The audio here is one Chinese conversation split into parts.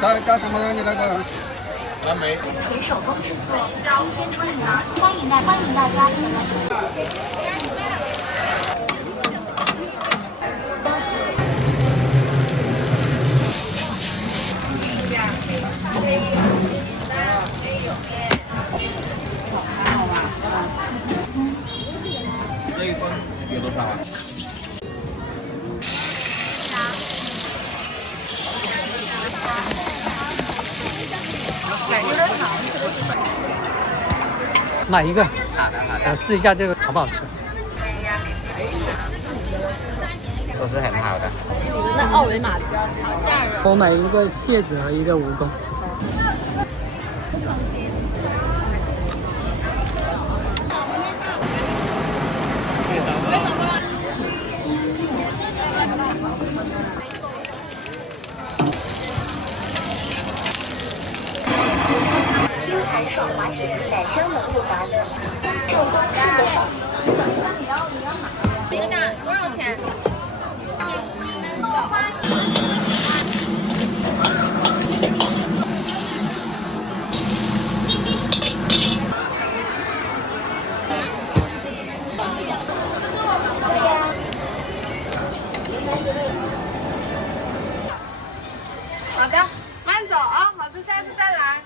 加什么呢？你那个蓝莓。纯手工制作，新鲜出炉，欢迎大家品味。这一份有多少啊？买一个，好的好的，我试一下这个好不好吃。都是很好的。那二维码好吓人。我买一个蟹子和一个蜈蚣。Q 弹爽滑铁子奶香浓度滑润，正宗吃得爽。饼干多少钱？好的，慢走啊，好吃下次再来。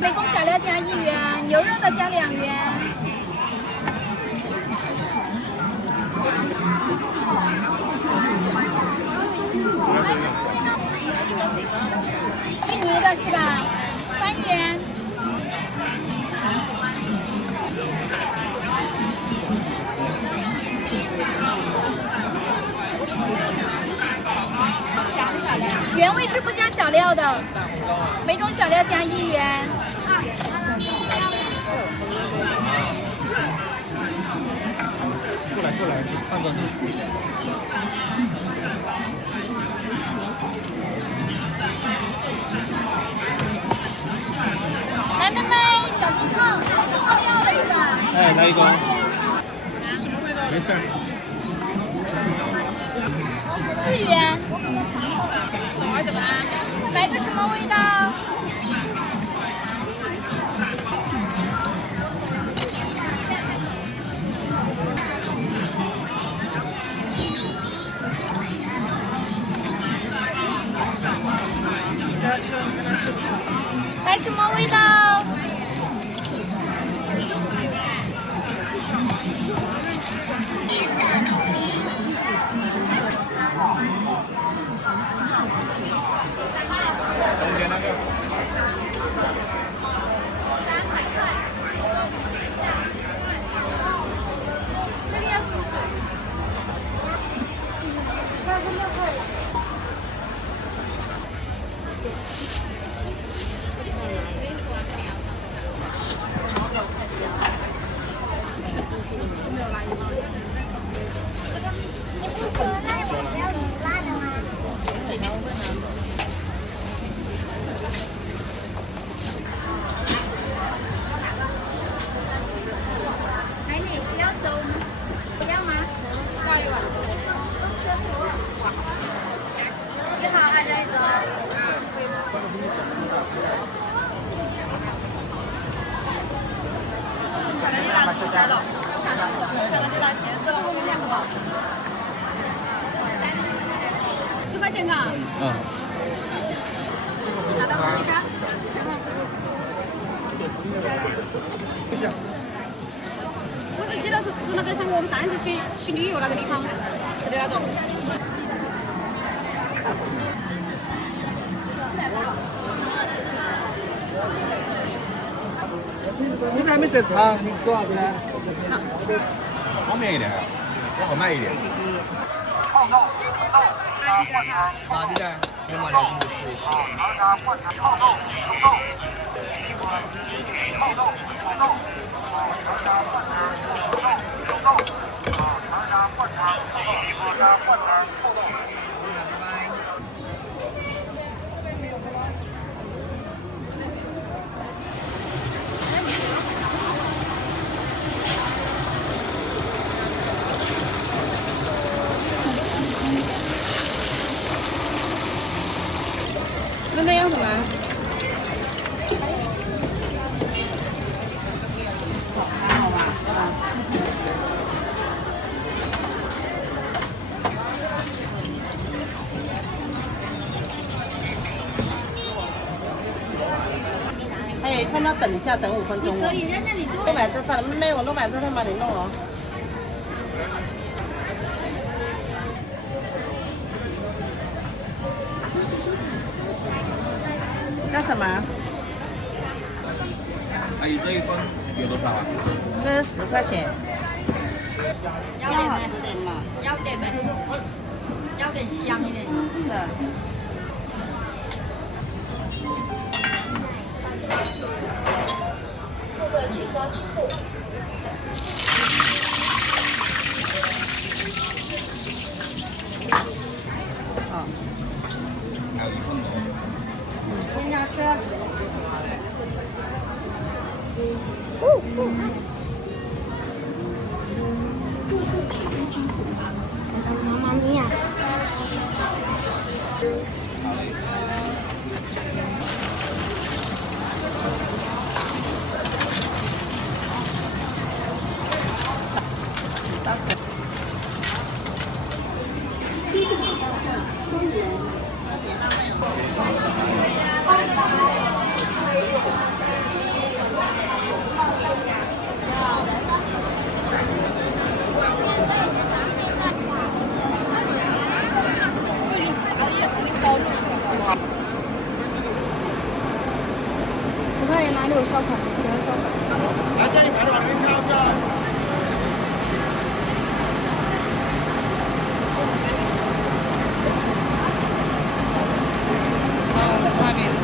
梅公小料加1元，牛肉的加2元。那什么味道？芋泥的是吧？3元。原味是不加小料的，每种小料加1元。过来，看着你。来，妹妹，小清烫，泡料的是吧？哎，来一个。没事儿。4元。来个什么味道？来什么味道？两个吧，10块钱的。嗯。拿到这家。我是记得是吃那个像我们上一次去旅游那个地方吃的那种。你们还没设场，你做啥子呢？方便一点，然后慢一点。哪里的？我马上就试一试。那要什么？还好吧，是吧？还有一份要等一下，等5分钟哦。可以，人家你做。600这算了，妹我600这他帮你弄哦。干什么？阿姨，这一份有多少啊？这是10块钱。要点好吃点嘛。要点呗，要点香一点。是。哦。还有1份多。冲下吃。妈妈咪呀！我看你哪里有烧烤，给他烧烤。来，这里排队往里面跳一下。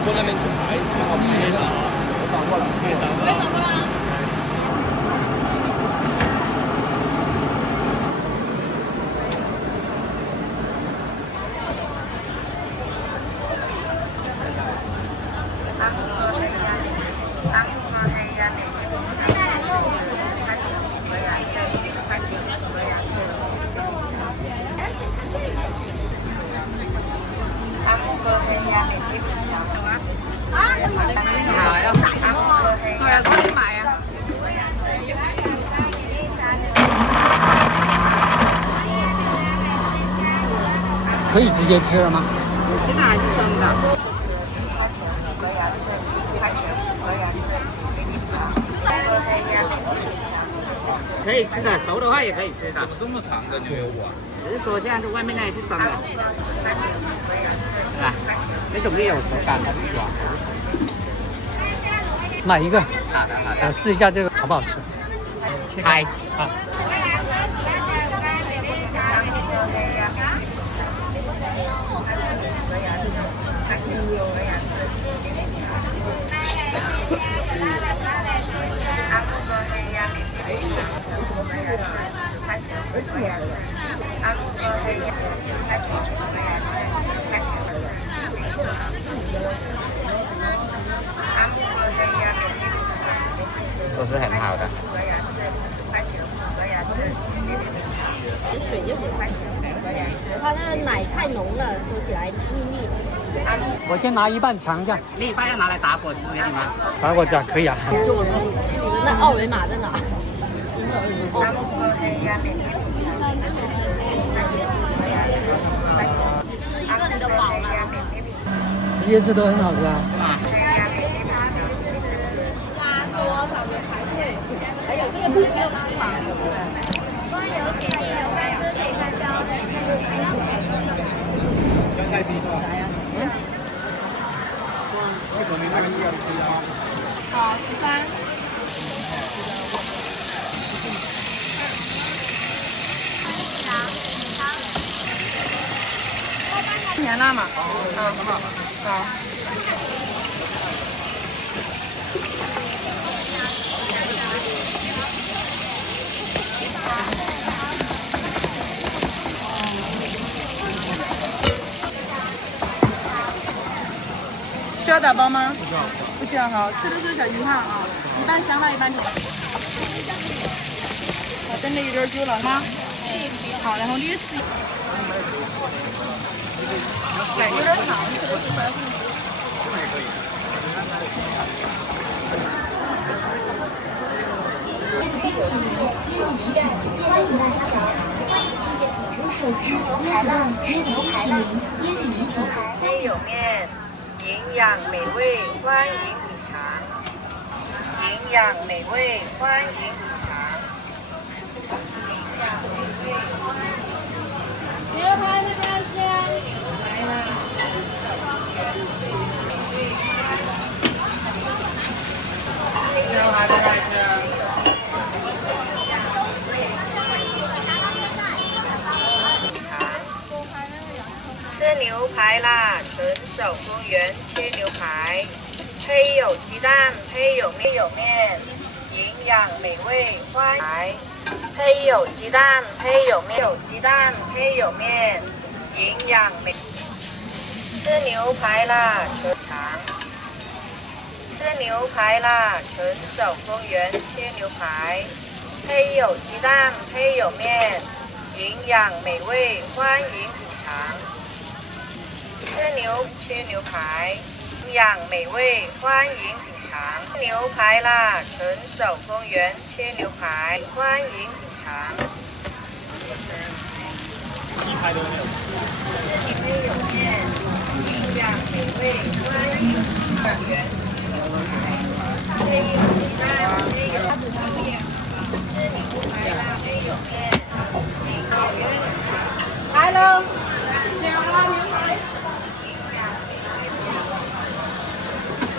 过那边去排，然后排上，我找过了，可以找过了。我也找到了。可以直接吃了吗？这个还是生的。可以吃的，熟的话也可以吃的。怎么这么长的牛油果啊？只是说现在这外面那也是生的。来，这种也有手感的鱼啊。买一个，好的好的。我试一下这个好不好吃。开啊。都是很好的。水就很快，它那个奶太浓了，喝起来腻腻的。我先拿一半尝一下。另一半要拿来打果汁给你吗？打果汁可以啊。你们的2维码在哪？你吃一个你就饱了。直接吃都很好吃啊。拉多少的排队？还有这个没有吃饱。要下一批是吧？为什么没拿个这样的推啊？好，13。甜辣嘛？好。需要打包吗？不需要。不需要哈，吃的是小金胖啊，一般香辣一般甜。好，等你有点久了吗？好，然后你试。对，有点烫，吃的是白胡。欢迎大家表尝。手持牛排、吃牛排的椰子鸡腿排。黑有面，营养美味，欢迎品尝。营养美味，欢迎品尝。营养美味，欢迎。牛排那边先。牛排的来吃。吃牛排啦！纯手工园切牛排，配有鸡蛋，配有面，营养美味，欢迎。配有鸡蛋，配有面，营养美。吃牛排啦！吃牛排啦！纯手工园切牛排，配有鸡蛋，配有面，营养美味，欢迎品尝。切牛排，营养美味，欢迎品尝。牛排啦！纯手工园切牛排，欢迎品尝。鸡排都没有吃。配有面，营养美味，欢迎品尝。配有鸡蛋，配有面，吃牛排啦！配有面，营养美味。来喽！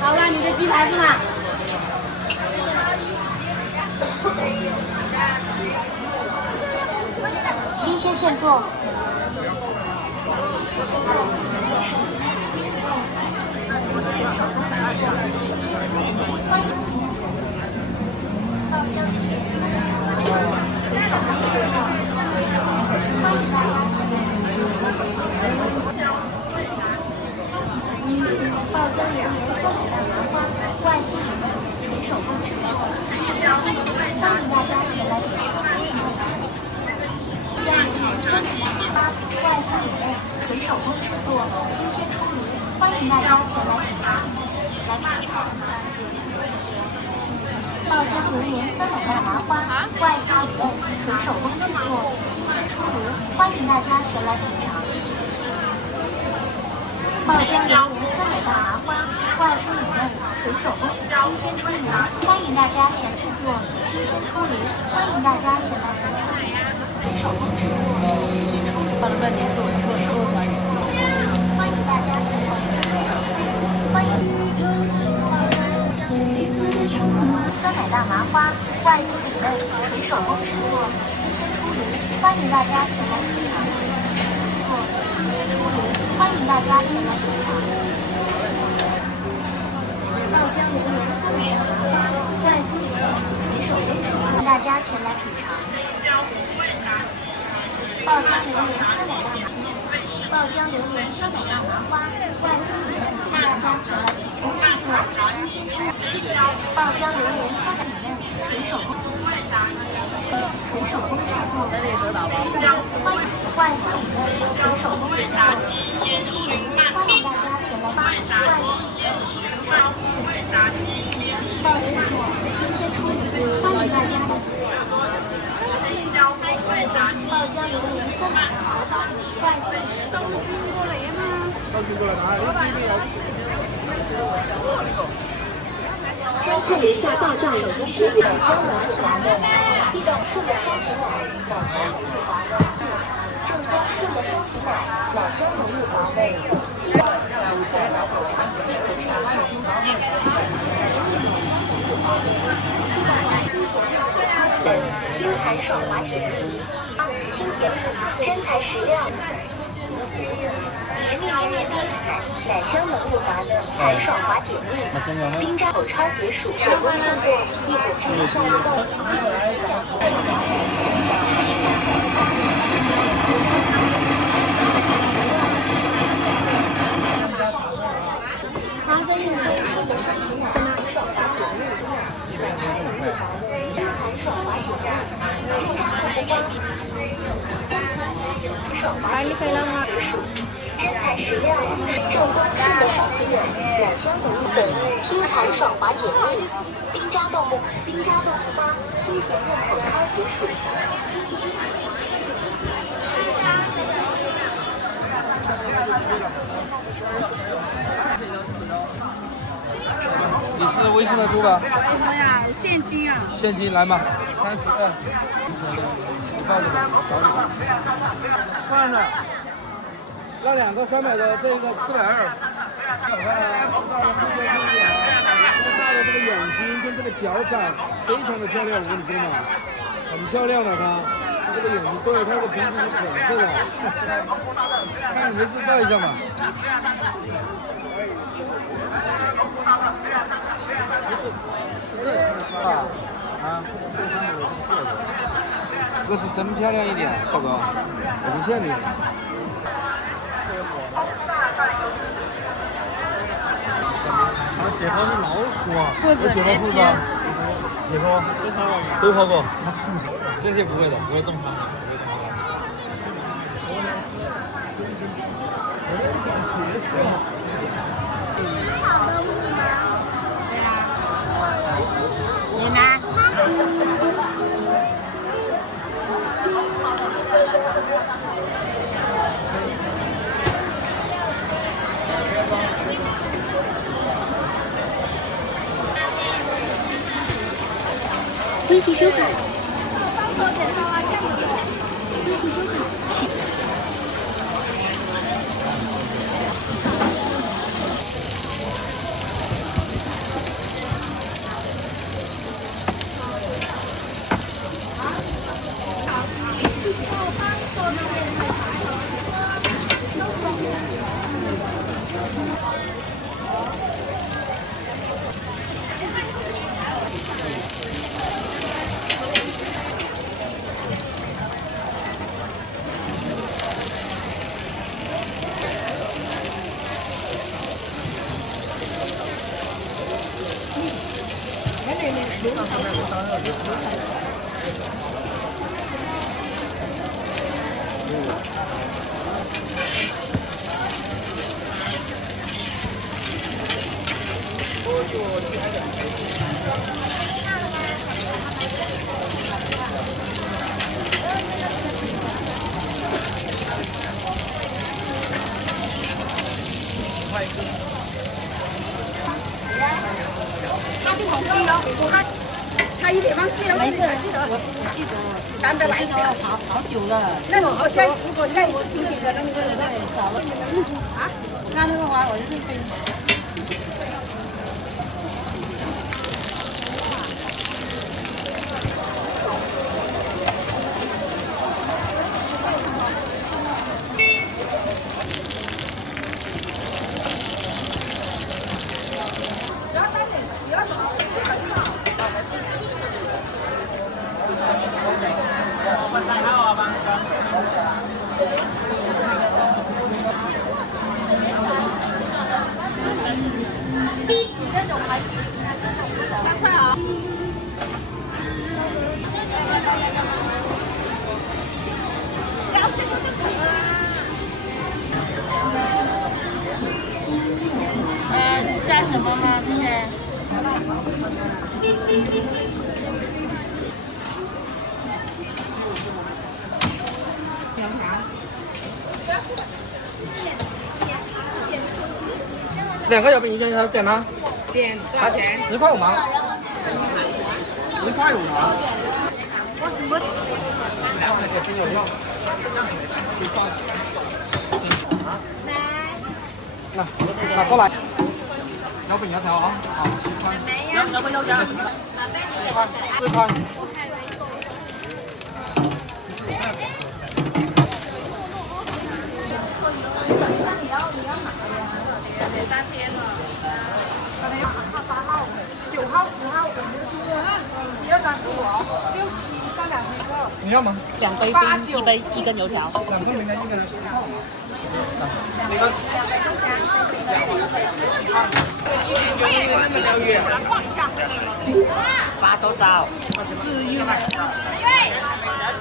好了，你的鸡排是吗？新鲜现做。爆浆两元酸奶大麻花，外酥里嫩，纯手工制作，新鲜出炉，欢迎大家前来品尝。酱油酸奶大麻花，外酥里嫩，纯手工制作，新鲜出炉，欢迎大家前来品尝。爆浆榴莲酸奶大麻花，外酥里嫩，纯手工制作，新鲜出炉，欢迎大家前来品尝。爆浆榴莲酸奶大麻花，外酥里嫩，纯手工，新鲜出炉，欢迎大家前制作，新鲜出炉，欢迎大家前来品尝。纯手工制作，新鲜出炉，欢迎大家前来品尝。欢迎。酸奶大麻花，外酥里嫩，纯手工制作，新鲜出炉，欢迎大家前来品尝。新鲜出炉，欢迎大家前来品尝。爆浆榴莲酸奶大麻花，外酥里嫩，纯手工制作，欢迎大家前来品尝。爆浆榴莲酸奶大麻花，爆浆榴莲酸奶大麻花，外酥里嫩，欢迎大家前来品尝制作，新鲜出炉。爆浆榴莲酸奶里嫩，纯手工制作，欢迎外酥里嫩，纯手工制作，新鲜出炉，欢迎大家前来品尝。爆制作，新鲜出炉，欢迎大家来。要交流的人分别好到快速。都经过了哪里？交通宁夏大站10点香港路华的，地道顺的双皮奶，老香浓郁滑嫩；正宗顺的双皮奶，老香浓郁滑嫩；地道清甜老口茶，一口茶香；清甜爽滑解腻，清甜真材实料。绵密奶香浓郁滑嫩，弹爽滑解腻，冰渣口超解暑，手工现做，一股汁香味豆。正宗顺的双皮奶，爽滑解腻，奶香浓郁滑嫩，弹爽滑解腻，冰渣口花，爽滑解腻，解暑。真材实料，正宗顺的双皮奶，奶香浓郁，Q 弹爽滑解腻，冰渣豆腐花，清甜润口超解暑。你是微信的猪吧？什么呀？现金啊？现金来嘛，32。你报这个，找你吧。换了，那2个300的，这个420。好看啊！大的这个眼睛跟这个脚掌非常的漂亮，我跟你说嘛，很漂亮的它这个眼睛，对，它的鼻子是粉色的。看你没事抱一下嘛。这是真漂亮一点，少哥，我不骗你。解剖是老鼠啊，兔子解剖兔子啊，解剖都跑过，那畜生，这些不会的，不会动它们，不会动它们。你呢？微信收款。差一点忘记了，没事，我记得，难得来一个，好久了。那如果下一次出行的那个人少了，啊，那个话我就是飞。加什么吗？今天？ 2个有冰卷要减吗？减多少钱？10块5毛。10块5毛。拿过来。有饼油条啊，好，10块。有没有加？4块。9号、10号、1、2、3、4、5、6、7、3、2、1。你要吗2杯冰，1杯1根油条。？2份饼干1根10块。那个。发多少？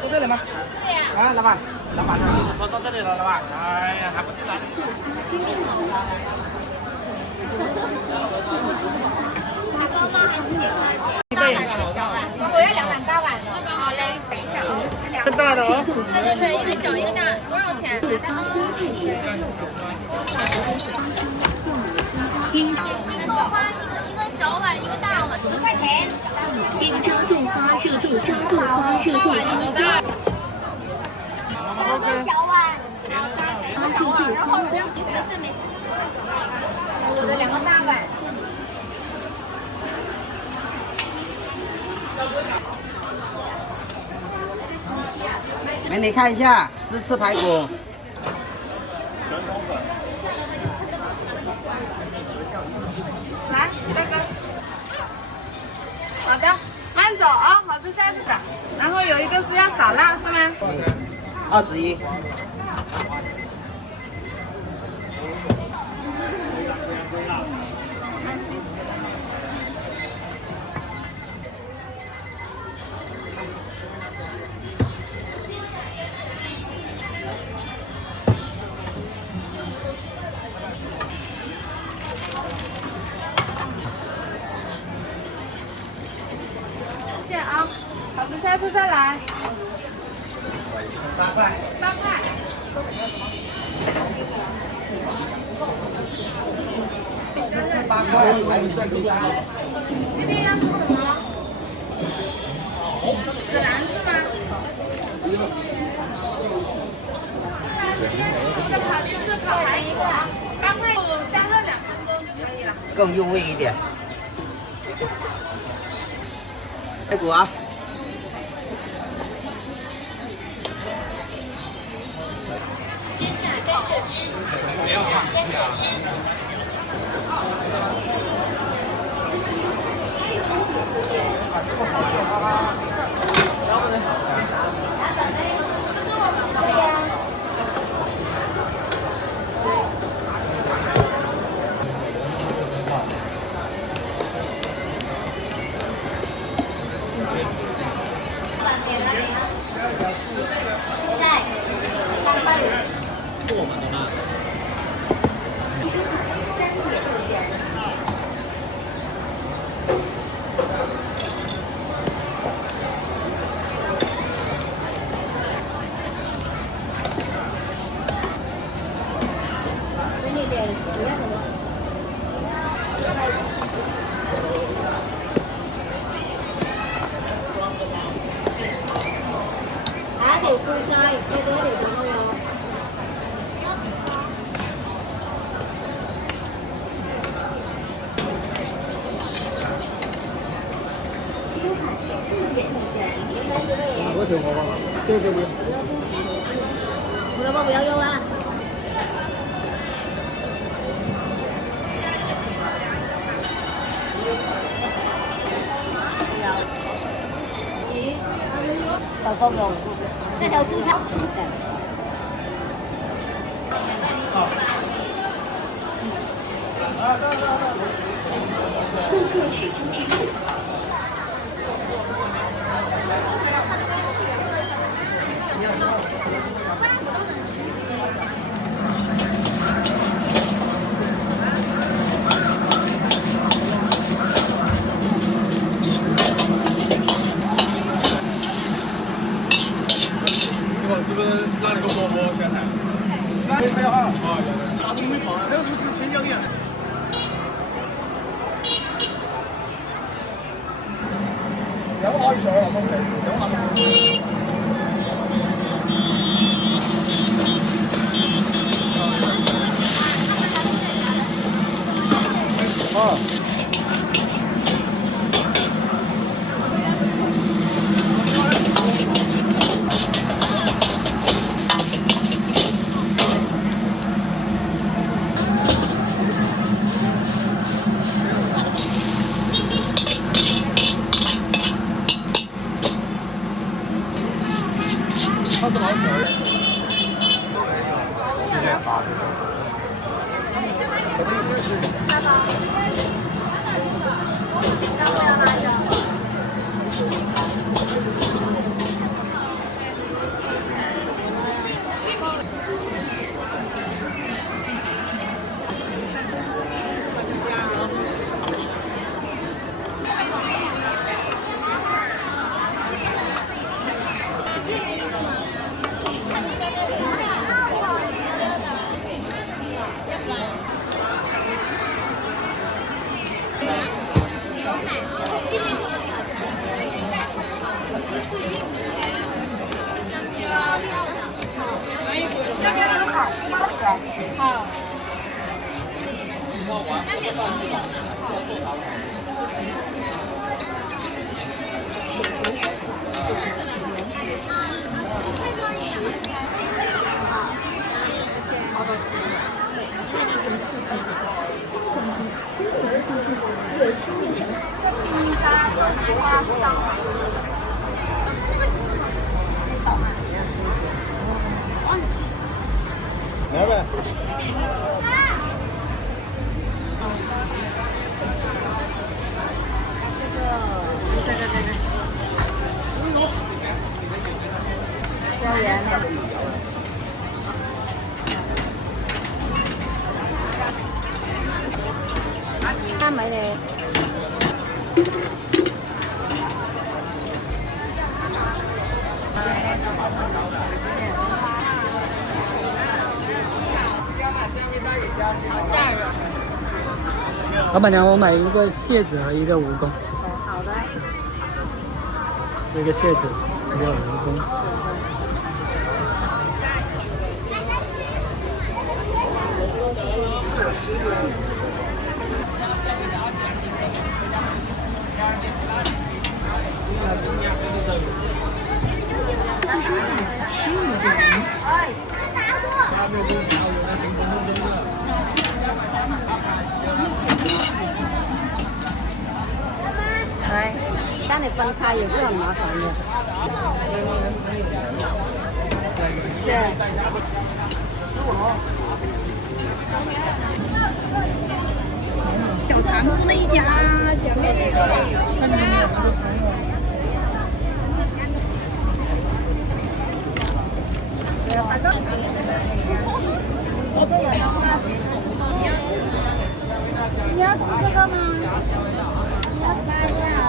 到这里吗？啊，老板，说到这里了，老板。哎呀，还不进来。我要2碗大碗的。好嘞。更大的哦。对，一个小一个大，多少钱？一个小碗，一个大碗，10块钱。冰张豆花热度，张豆花热度。小碗，小碗，然后没事。我的2个大碗。美女看一下，芝士排骨。来，这个。好的，慢走啊，好吃下次的。然后有一个是要撒辣是吗？21。谢谢啊，好吃下次再来。8块。8块。8块。今天要吃什么？孜然是吗？是烤排骨啊，8块加热2分钟就可以了。更入味一点。排骨啊。还得蔬菜，最多得多少哟？我选我吧，这个不要。胡萝卜不要用啊。老公有。这条蔬菜。顾客取经之路。是不是让你个波波选菜？没有啊。啊，有的。大中没放，还有什么青椒的？来呗。椒盐。他没嘞。老板娘，我买一个蟹子和一个蜈蚣。好的。一个蟹子，一个蜈蚣。哎，但你分开也是很麻烦的。是。小唐是那一家前面那个，看到没有？反正你要吃这个吗？你要掰一下啊。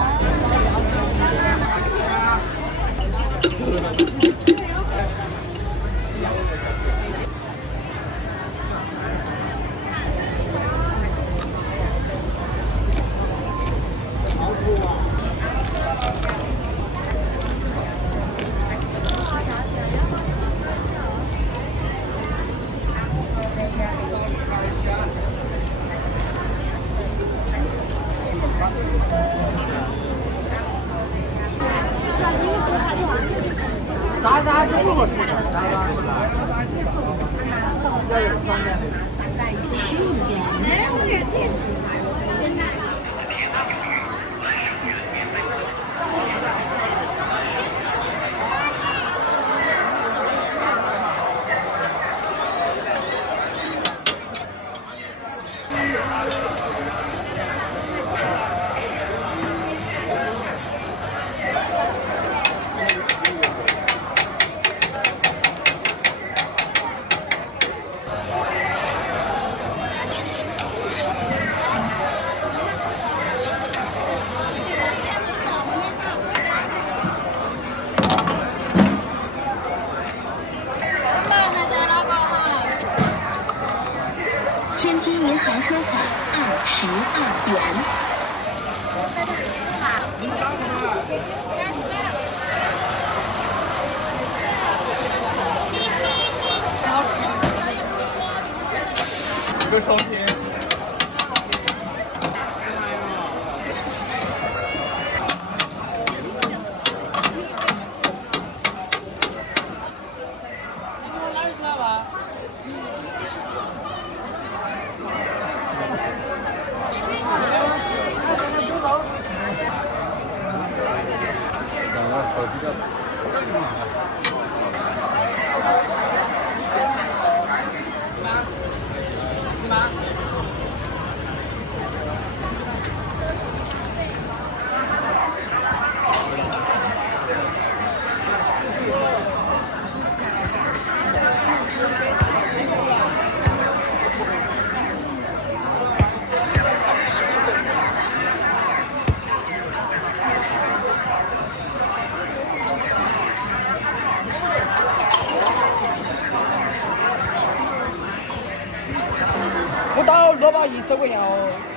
天津银行收款22元。个收听。不到220块钱哦。